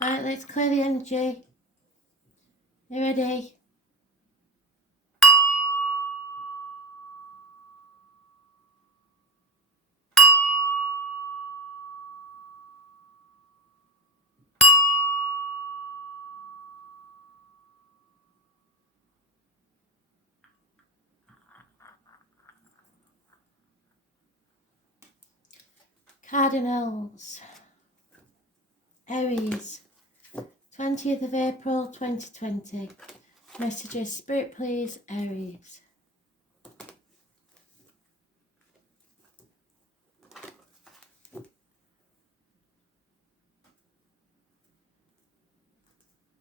Right, let's clear the energy. You ready? Cardinals. Aries. 20th of April 2020. Messages, Spirit please, Aries.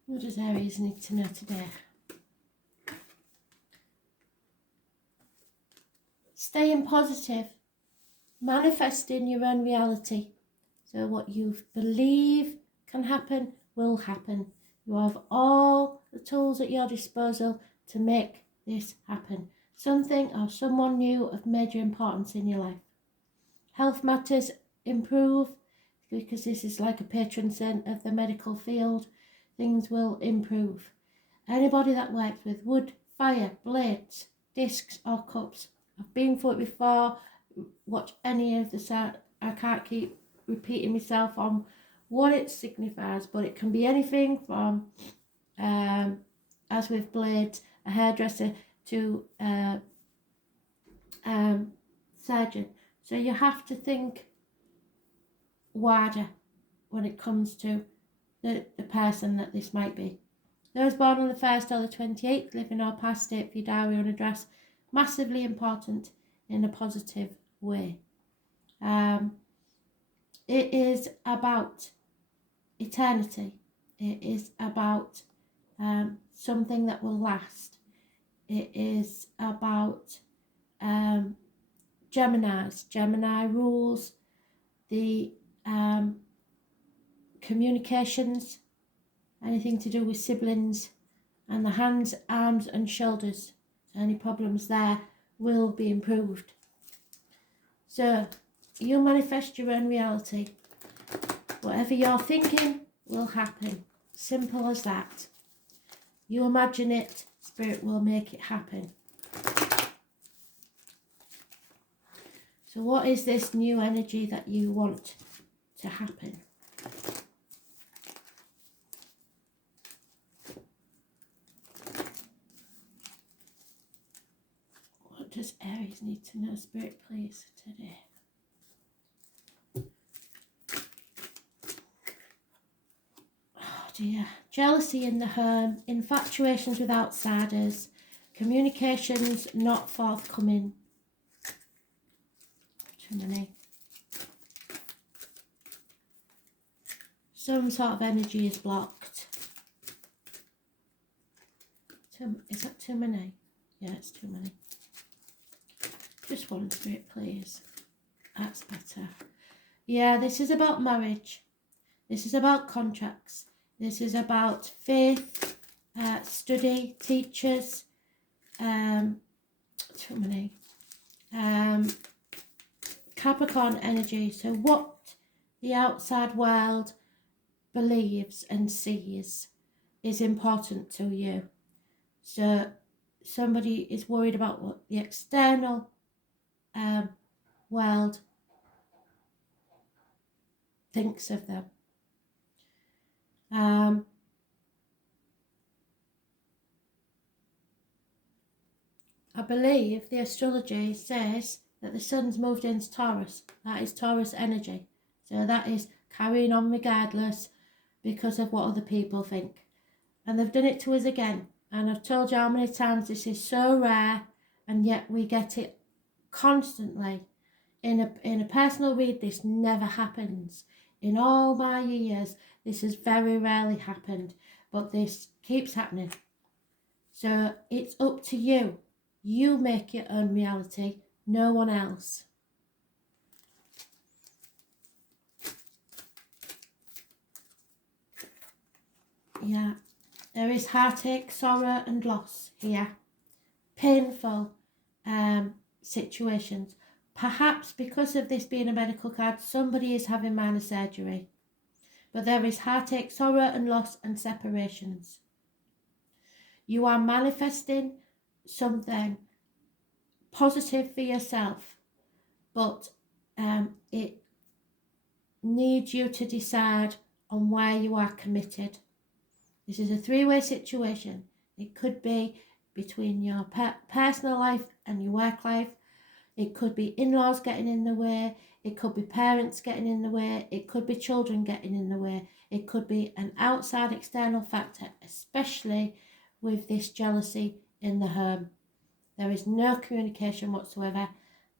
What does Aries need to know today? Staying positive. Manifesting your own reality. So what you believe can happen will happen. You have all the tools at your disposal to make this happen. Something or someone new of major importance in your life. Health matters improve, because this is like a patron saint of the medical field. Things will improve. Anybody that works with wood, fire, blades, discs or cups, I've been through it before. Watch any of the sound. I can't keep repeating myself on what it signifies, but it can be anything from, as with blades, a hairdresser to surgeon. So you have to think wider when it comes to the person that this might be. Those born on the 1st or the 28th, living or past date for your diary and address, massively important in a positive way. It is about eternity. It is about something that will last. It is about Geminis. Gemini rules the communications, anything to do with siblings, and the hands, arms and shoulders. So any problems there will be improved. So you manifest your own reality. Whatever you're thinking will happen. Simple as that. You imagine it, Spirit will make it happen. So what is this new energy that you want to happen? What does Aries need to know, Spirit, please, today? Oh dear. Jealousy in the home, infatuations with outsiders, communications not forthcoming. Too many. Some sort of energy is blocked. Is that too many? Yeah, it's too many. Just one, Spirit, please. That's better. Yeah, this is about marriage. This is about contracts. This is about faith, study, teachers. Too many. Capricorn energy. So what the outside world believes and sees is important to you. So somebody is worried about what the external world thinks of them. I believe the astrology says that the sun's moved into Taurus. That is Taurus energy. So that is carrying on regardless because of what other people think. And they've done it to us again. And I've told you how many times this is so rare, and yet we get it constantly. In a personal read, this never happens. In all my years, this has very rarely happened, but this keeps happening. So it's up to you. You make your own reality, no one else. Yeah, there is heartache, sorrow and loss here. Painful situations. Perhaps because of this being a medical card, somebody is having minor surgery. but there is heartache, sorrow and loss and separations. You are manifesting something positive for yourself, but it needs you to decide on where you are committed. This is a three-way situation. It could be between your personal life and your work life. It could be in-laws getting in the way. It could be parents getting in the way. It could be children getting in the way. It could be an outside external factor, especially with this jealousy in the home. There is no communication whatsoever,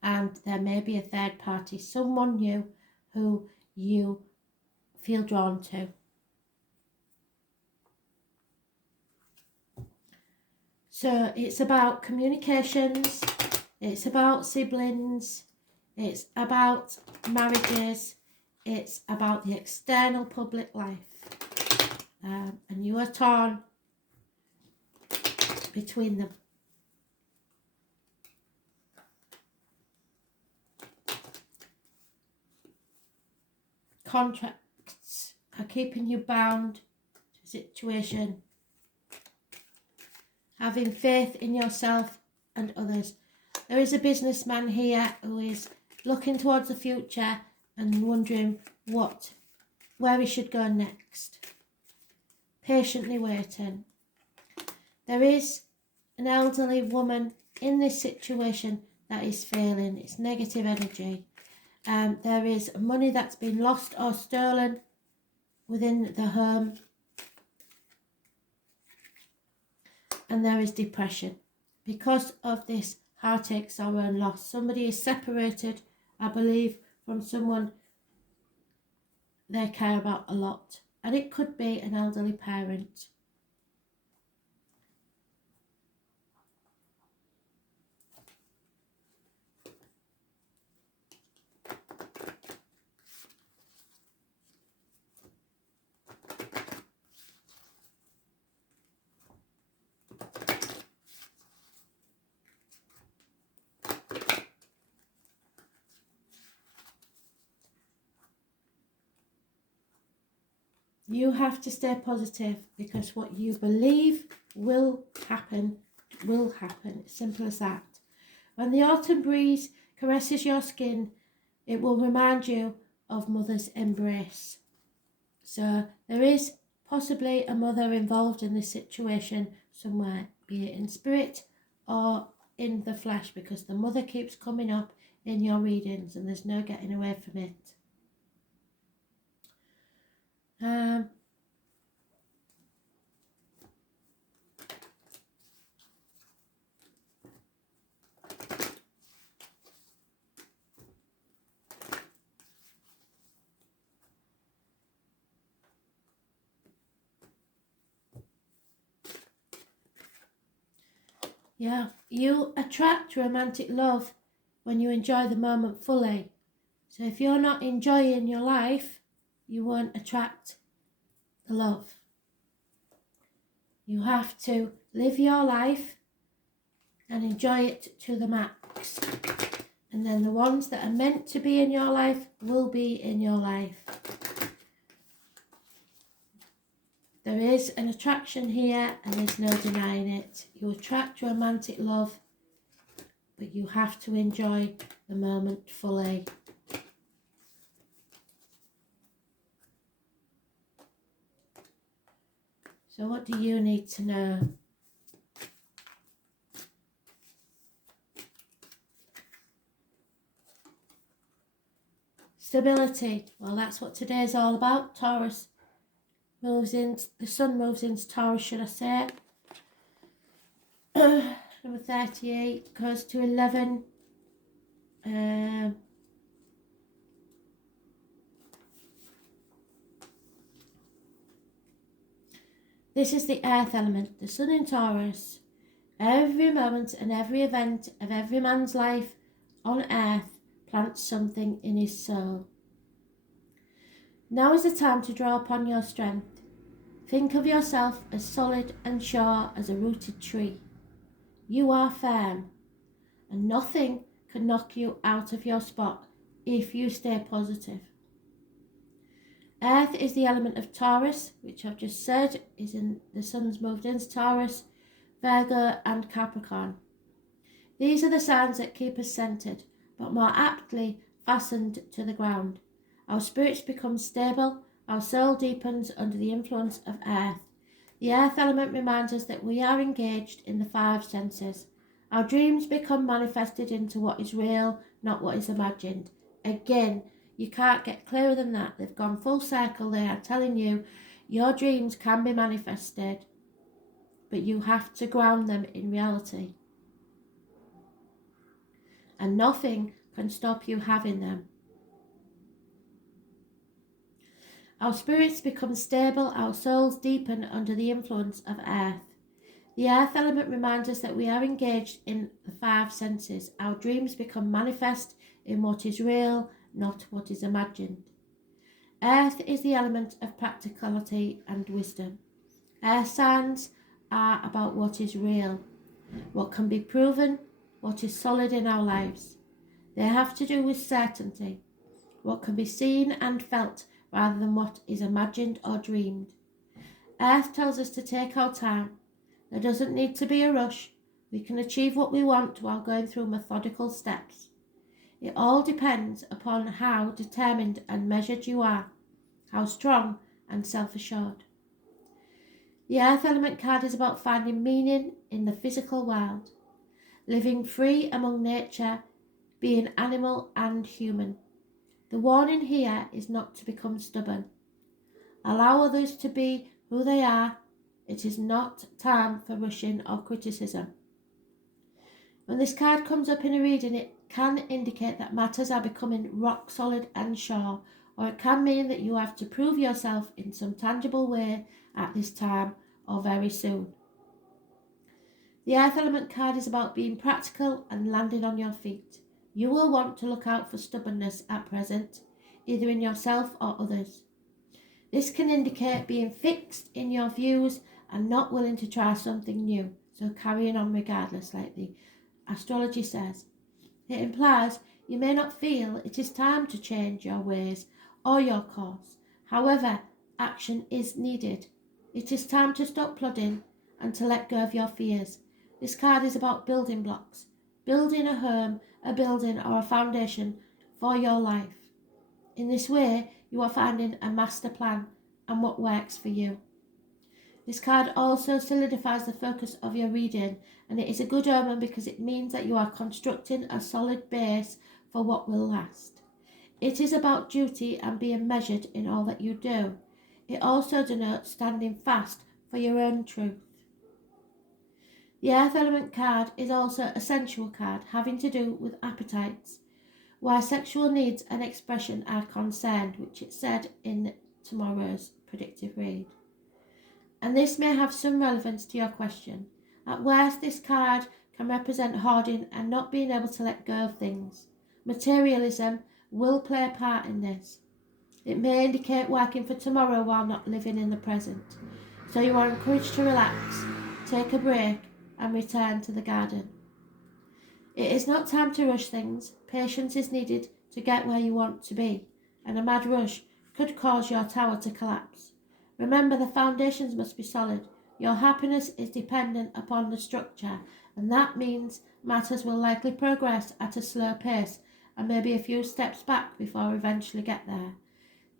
and there may be a third party, someone new who you feel drawn to. So it's about communications, it's about siblings, it's about marriages, it's about the external public life. And you are torn between them. Contracts are keeping you bound to a situation. Having faith in yourself and others. There is a businessman here who is looking towards the future and wondering where he should go next. Patiently waiting. There is an elderly woman in this situation that is failing. It's negative energy. There is money that's been lost or stolen within the home. And there is depression. Because of this heartache, sorrow and loss, somebody is separated, I believe, from someone they care about a lot. And it could be an elderly parent. You have to stay positive, because what you believe will happen, will happen. It's simple as that. When the autumn breeze caresses your skin, it will remind you of mother's embrace. So there is possibly a mother involved in this situation somewhere, be it in spirit or in the flesh, because the mother keeps coming up in your readings and there's no getting away from it. Yeah, you attract romantic love when you enjoy the moment fully. So if you're not enjoying your life, you won't attract the love. You have to live your life and enjoy it to the max. And then the ones that are meant to be in your life will be in your life. There is an attraction here and there's no denying it. You attract romantic love, but you have to enjoy the moment fully. So what do you need to know? Stability. Well, that's what today is all about. Taurus moves in, the sun moves into Taurus, should I say. Number 38 goes to 11. This is the earth element, the sun in Taurus. Every moment and every event of every man's life on earth plants something in his soul. Now is the time to draw upon your strength. Think of yourself as solid and sure as a rooted tree. You are firm, and nothing can knock you out of your spot if you stay positive. Earth is the element of Taurus, which I've just said is in the sun's moved into Taurus, Virgo and Capricorn. These are the signs that keep us centered, but more aptly fastened to the ground. Our spirits become stable, our soul deepens under the influence of earth. The earth element reminds us that we are engaged in the five senses. Our dreams become manifested into what is real, not what is imagined. Again, you can't get clearer than that. They've gone full circle. They are telling you your dreams can be manifested, but you have to ground them in reality. And nothing can stop you having them. Our spirits become stable, our souls deepen under the influence of earth. The earth element reminds us that we are engaged in the five senses. Our dreams become manifest in what is real, not what is imagined. Earth is the element of practicality and wisdom. Earth signs are about what is real, what can be proven, what is solid in our lives. They have to do with certainty, what can be seen and felt rather than what is imagined or dreamed. Earth tells us to take our time. There doesn't need to be a rush. We can achieve what we want while going through methodical steps. It all depends upon how determined and measured you are, how strong and self-assured. The earth element card is about finding meaning in the physical world, living free among nature, being animal and human. The warning here is not to become stubborn. Allow others to be who they are. It is not time for rushing or criticism. When this card comes up in a reading, it can indicate that matters are becoming rock solid and sure, or it can mean that you have to prove yourself in some tangible way at this time or very soon. The earth element card is about being practical and landing on your feet. You will want to look out for stubbornness at present, either in yourself or others. This can indicate being fixed in your views and not willing to try something new, so carrying on regardless, like the astrology says. It implies you may not feel it is time to change your ways or your course. However, action is needed. It is time to stop plodding and to let go of your fears. This card is about building blocks, building a home, a building or a foundation for your life. In this way, you are finding a master plan and what works for you. This card also solidifies the focus of your reading, and it is a good omen because it means that you are constructing a solid base for what will last. It is about duty and being measured in all that you do. It also denotes standing fast for your own truth. The earth element card is also a sensual card having to do with appetites, where sexual needs and expression are concerned, which it said in tomorrow's predictive read. And this may have some relevance to your question. At worst, this card can represent hoarding and not being able to let go of things. Materialism will play a part in this. It may indicate working for tomorrow while not living in the present. So you are encouraged to relax, take a break, and return to the garden. It is not time to rush things. Patience is needed to get where you want to be, and a mad rush could cause your tower to collapse. Remember, the foundations must be solid. Your happiness is dependent upon the structure, and that means matters will likely progress at a slow pace and maybe a few steps back before we eventually get there.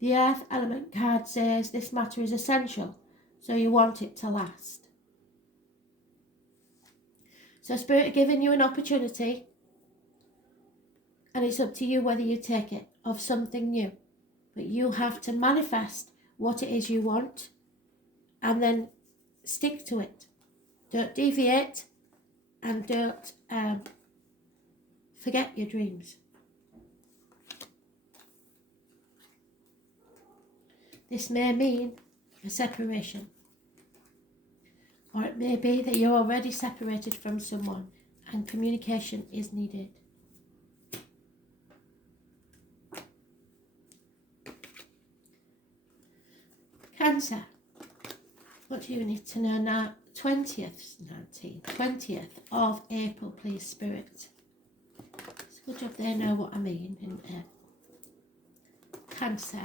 The earth element card says this matter is essential, so you want it to last. So Spirit are giving you an opportunity, and it's up to you whether you take it, of something new. But you have to manifest what it is you want and then stick to it. Don't deviate and don't forget your dreams. This may mean a separation, or it may be that you're already separated from someone and communication is needed. Cancer, what do you need to know now? 20th of April, please, Spirit. It's a good job they know what I mean, isn't it? Cancer.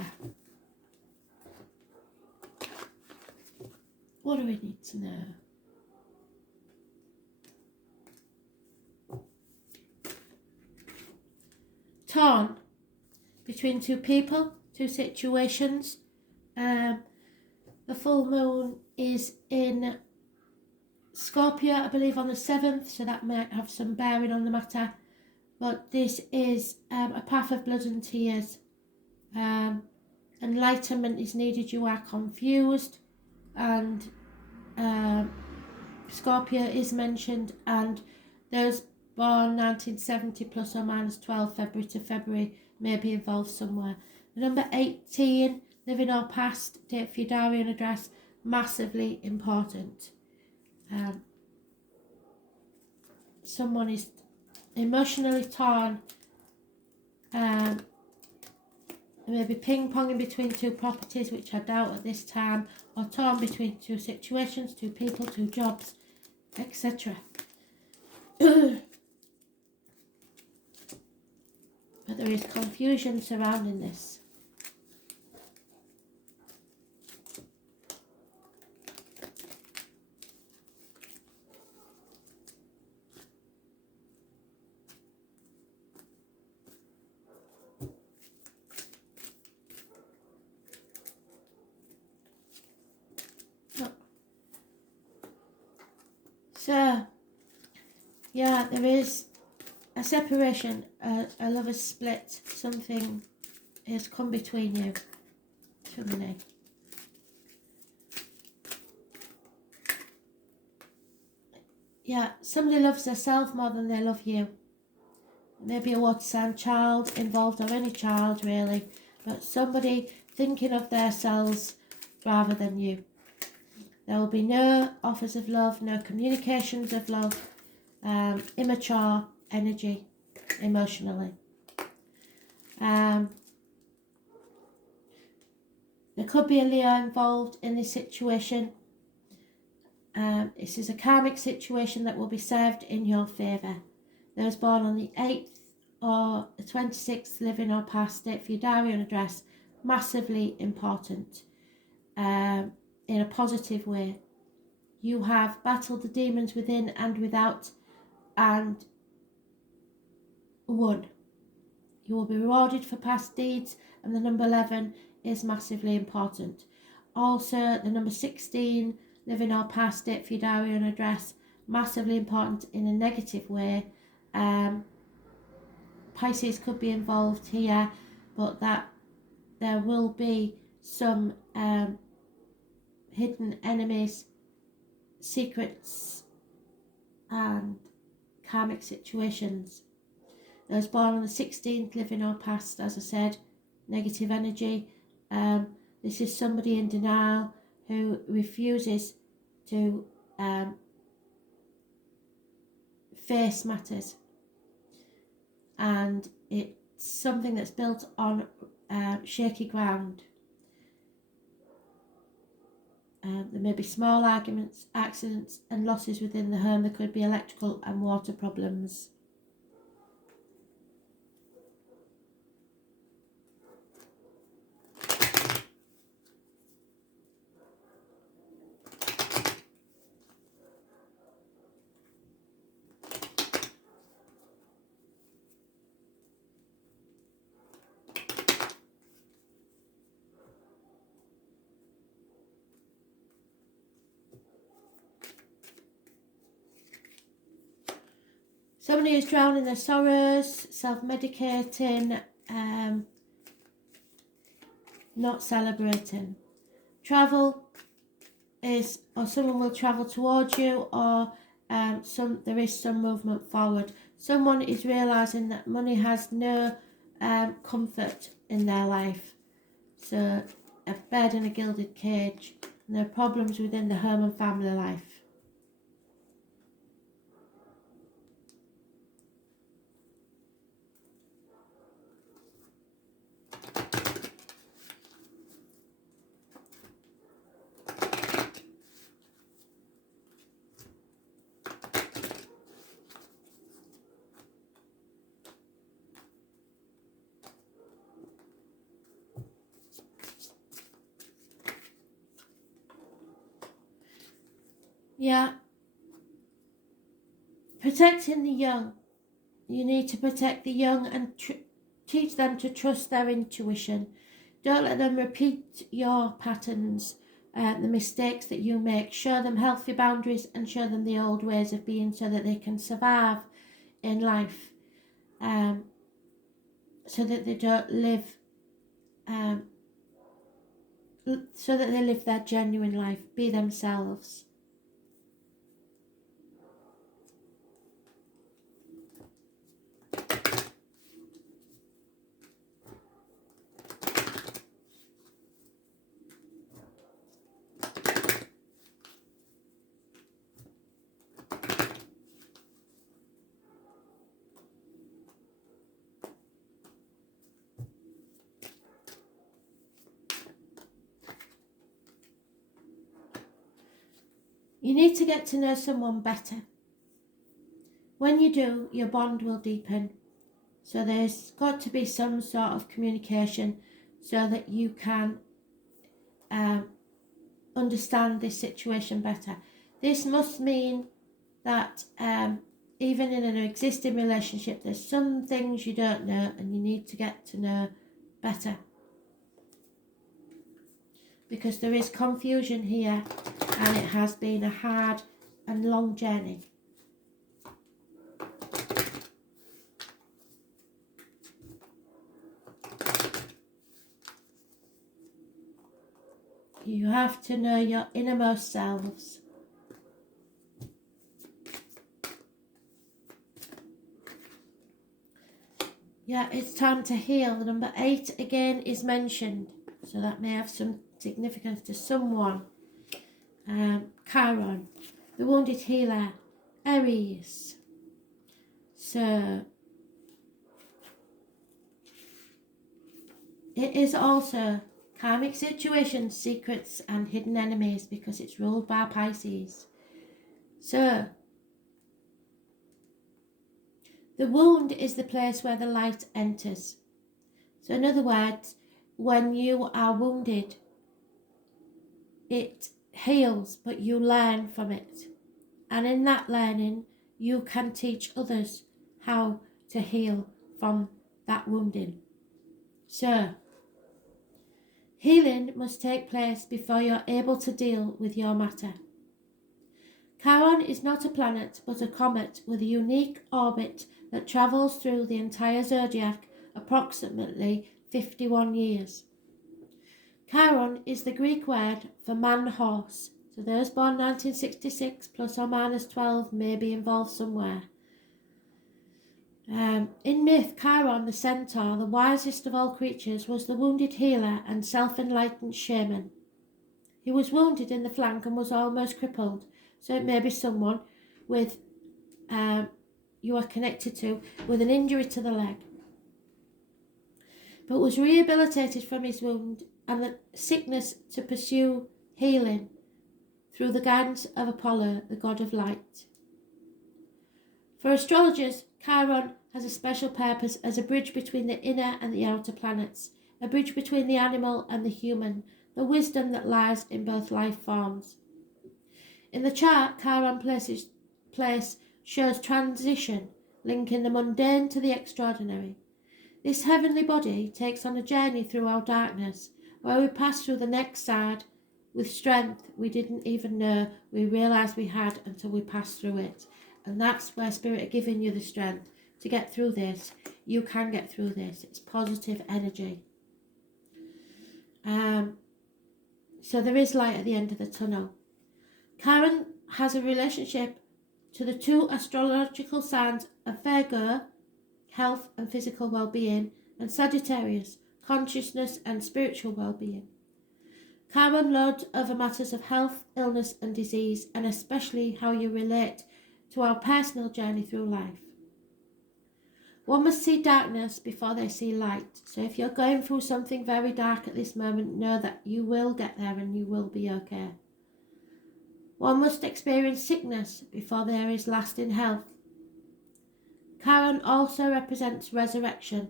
What do we need to know? Torn between two people, two situations. The full moon is in Scorpio, I believe, on the 7th, so that might have some bearing on the matter. But this is a path of blood and tears. Enlightenment is needed. You are confused, and Scorpio is mentioned, and those born 1970 plus or minus 12 February to February may be involved somewhere. The number 18, living or past, date for your diary and address, massively important. Someone is emotionally torn, maybe ping-ponging between two properties, which I doubt at this time, or torn between two situations, two people, two jobs, etc. But there is confusion surrounding this. So, yeah, there is a separation, a lover's split, something has come between you. Too many. Yeah, somebody loves themselves more than they love you. Maybe a water sign child involved, or any child really, but somebody thinking of themselves rather than you. There will be no offers of love, no communications of love, immature energy emotionally. There could be a Leo involved in this situation. This is a karmic situation that will be served in your favour. Those born on the 8th or the 26th, living or past, date for your diary and address, massively important. In a positive way. You have battled the demons within and without and won. You will be rewarded for past deeds, and the number 11 is massively important. Also, the number 16, living or past, date for your diary and address, massively important in a negative way. Pisces could be involved here, but that there will be some hidden enemies, secrets and karmic situations. Those born on the 16th, living or past, as I said, negative energy. This is somebody in denial who refuses to face matters, and it's something that's built on shaky ground. There may be small arguments, accidents and losses within the home. There could be electrical and water problems. Somebody is drowning their sorrows, self-medicating, not celebrating. Travel is, or someone will travel towards you, or there is some movement forward. Someone is realising that money has no comfort in their life. So a bed in a gilded cage, and there are problems within the home and family life. Yeah. Protecting the young. You need to protect the young and teach them to trust their intuition. Don't let them repeat your patterns, the mistakes that you make. Show them healthy boundaries and show them the old ways of being so that they can survive in life, so that they don't live, so that they live their genuine life, be themselves. You need to get to know someone better. When you do, your bond will deepen. So there's got to be some sort of communication so that you can understand this situation better. This must mean that even in an existing relationship, there's some things you don't know and you need to get to know better. Because there is confusion here and it has been a hard and long journey. You have to know your innermost selves. Yeah, it's time to heal. The number 8 again is mentioned, so that may have some significance to someone. Chiron, the wounded healer, Aries. So it is also karmic situations, secrets and hidden enemies, because it's ruled by Pisces. So the wound is the place where the light enters. So in other words, when you are wounded, it heals, but you learn from it. And in that learning, you can teach others how to heal from that wounding. So healing must take place before you're able to deal with your matter. Chiron is not a planet, but a comet with a unique orbit that travels through the entire zodiac, approximately 51 years. Chiron is the Greek word for man-horse, so those born 1966 plus or minus 12 may be involved somewhere. In myth, Chiron, the centaur, the wisest of all creatures, was the wounded healer and self-enlightened shaman. He was wounded in the flank and was almost crippled, so it may be someone with you are connected to with an injury to the leg, but was rehabilitated from his wound and the sickness to pursue healing through the guidance of Apollo, the god of light. For astrologers, Chiron has a special purpose as a bridge between the inner and the outer planets, a bridge between the animal and the human, the wisdom that lies in both life forms. In the chart, Chiron place shows transition, linking the mundane to the extraordinary. This heavenly body takes on a journey through our darkness, where we pass through the next side with strength we didn't even know we realised we had until we passed through it. And that's where Spirit are giving you the strength to get through this. You can get through this. It's positive energy. So there is light at the end of the tunnel. Chiron has a relationship to the two astrological signs of Virgo, health and physical well-being, and Sagittarius, consciousness and spiritual well-being. Chiron lords over matters of health, illness and disease, and especially how you relate to our personal journey through life. One must see darkness before they see light. So if you're going through something very dark at this moment, know that you will get there and you will be okay. One must experience sickness before there is lasting health. Chiron also represents resurrection,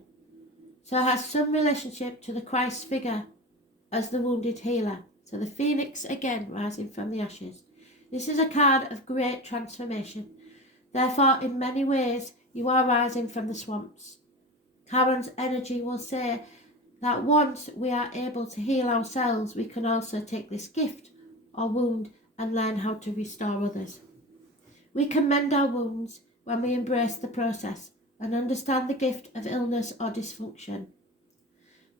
so has some relationship to the Christ figure as the wounded healer. So the phoenix again rising from the ashes. This is a card of great transformation. Therefore, in many ways, you are rising from the swamps. Chiron's energy will say that once we are able to heal ourselves, we can also take this gift or wound and learn how to restore others. We can mend our wounds when we embrace the process and understand the gift of illness or dysfunction.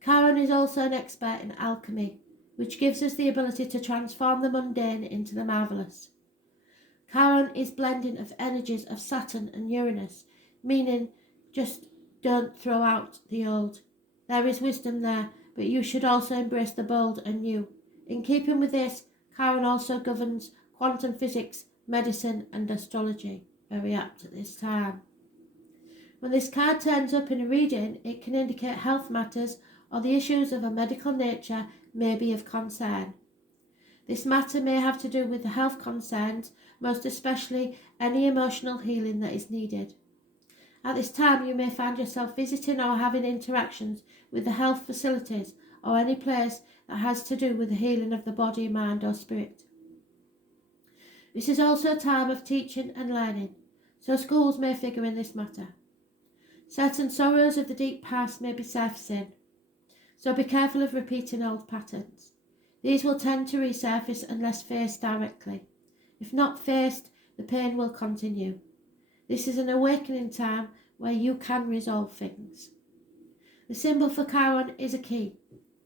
Chiron is also an expert in alchemy, which gives us the ability to transform the mundane into the marvellous. Chiron is blending of energies of Saturn and Uranus, meaning just don't throw out the old. There is wisdom there, but you should also embrace the bold and new. In keeping with this, Chiron also governs quantum physics, medicine and astrology. Very apt at this time. When this card turns up in a reading, it can indicate health matters or the issues of a medical nature may be of concern. This matter may have to do with the health concerns, most especially any emotional healing that is needed. At this time, you may find yourself visiting or having interactions with the health facilities or any place that has to do with the healing of the body, mind or spirit. This is also a time of teaching and learning, so schools may figure in this matter. Certain sorrows of the deep past may be surfacing, so be careful of repeating old patterns. These will tend to resurface unless faced directly. If not faced, the pain will continue. This is an awakening time where you can resolve things. The symbol for Chiron is a key,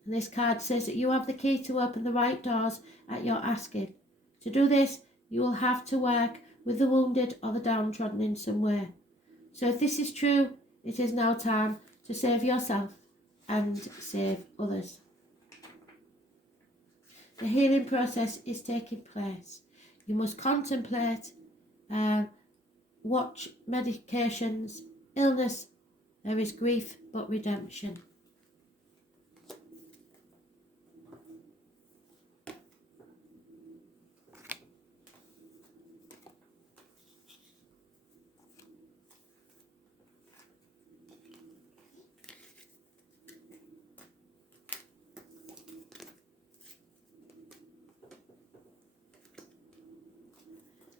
and this card says that you have the key to open the right doors at your asking. To do this, you will have to work with the wounded or the downtrodden in some way. So if this is true, it is now time to save yourself and save others. The healing process is taking place. You must contemplate, watch medications, illness. There is grief but redemption.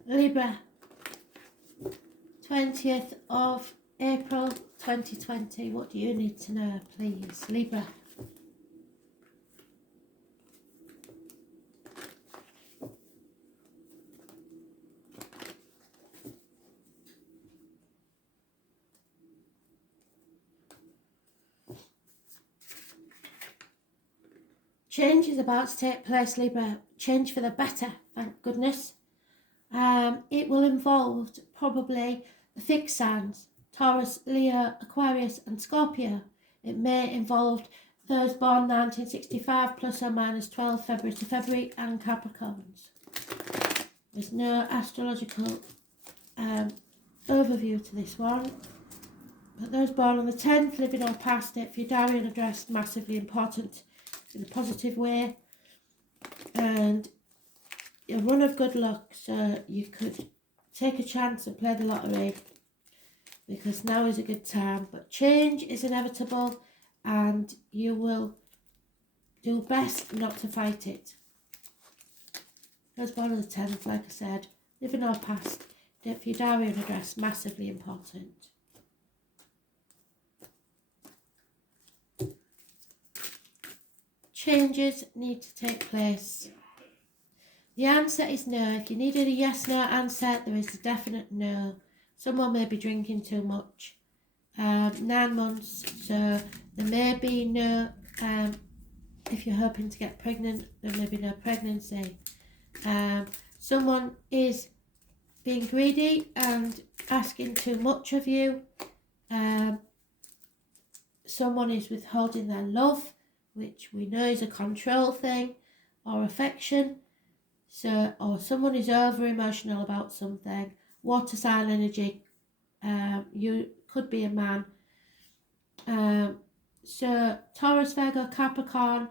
Libra, 20th of April 2020. What do you need to know, please, Libra? Change is about to take place, Libra. Change for the better, thank goodness. It will involve probably the fixed signs, Taurus, Leo, Aquarius and Scorpio. It may involve those born 1965 plus or minus 12 February to February and Capricorns. There's no astrological overview to this one. But those born on the 10th, living or past it, for your diary and address, massively important in a positive way. And a run of good luck, so you could take a chance and play the lottery, because now is a good time. But change is inevitable and you will do best not to fight it. Those born on the 10th, like I said, living or past, date for your diary and address, massively important. Changes need to take place. The answer is no. If you needed a yes/no answer, there is a definite no. Someone may be drinking too much. 9 months, so there may be no, if you're hoping to get pregnant, there may be no pregnancy. Someone is being greedy and asking too much of you. Someone is withholding their love, which we know is a control thing, or affection. So, or someone is over emotional about something. Water sign energy. You could be a man. So Taurus, Virgo, Capricorn,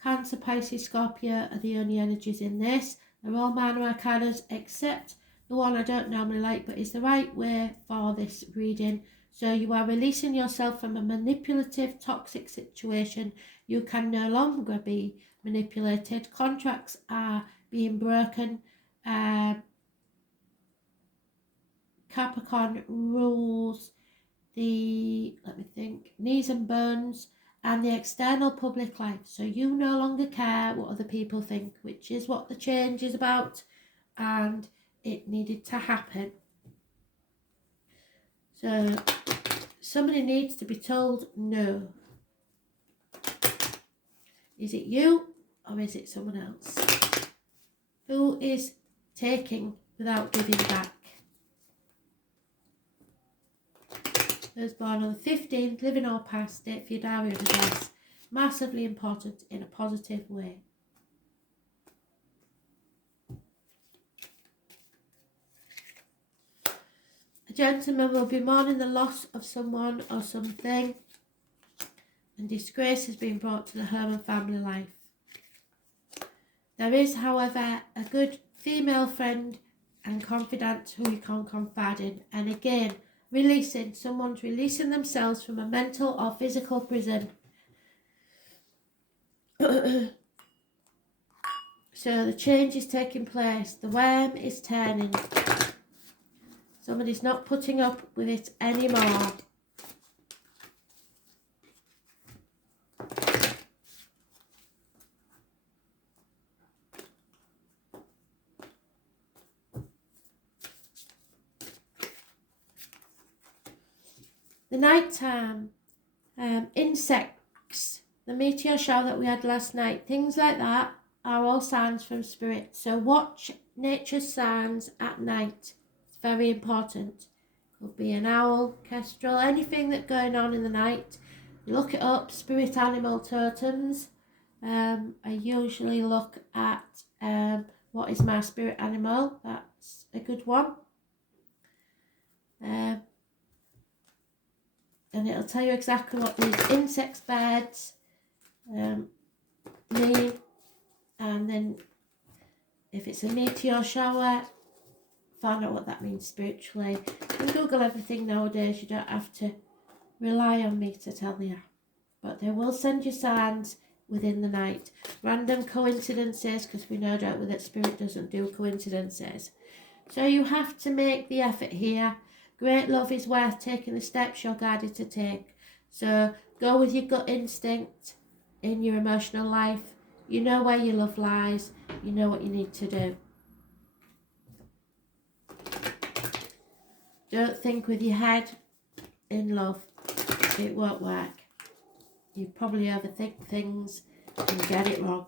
Cancer, Pisces, Scorpio are the only energies in this. They're all minor arcanas except the one I don't normally like, but is the right way for this reading. So you are releasing yourself from a manipulative, toxic situation. You can no longer be manipulated. Contracts are being broken. Capricorn rules the, let me think, knees and bones and the external public life. So you no longer care what other people think, which is what the change is about, and it needed to happen. So somebody needs to be told no. Is it you or is it someone else? Who is taking without giving back? Those born on the 15th, living or past, date for your diary of address. Massively important in a positive way. A gentleman will be mourning the loss of someone or something, and disgrace has been brought to the home and family life. There is, however, a good female friend and confidant who you can confide in. And again, someone's releasing themselves from a mental or physical prison. So the change is taking place. The worm is turning. Somebody's not putting up with it anymore. The night time, insects, the meteor shower that we had last night, things like that are all signs from spirit. So watch nature's signs at night. It's very important. Could be an owl, kestrel, anything that's going on in the night. You look it up, spirit animal totems. I usually look at what is my spirit animal. That's a good one. And it'll tell you exactly what these insects, birds mean. And then if it's a meteor shower, find out what that means spiritually. You can Google everything nowadays. You don't have to rely on me to tell you. But they will send you signs within the night. Random coincidences, because we know that spirit doesn't do coincidences. So you have to make the effort here. Great love is worth taking the steps you're guided to take. So go with your gut instinct in your emotional life. You know where your love lies. You know what you need to do. Don't think with your head in love. It won't work. You probably overthink things and get it wrong.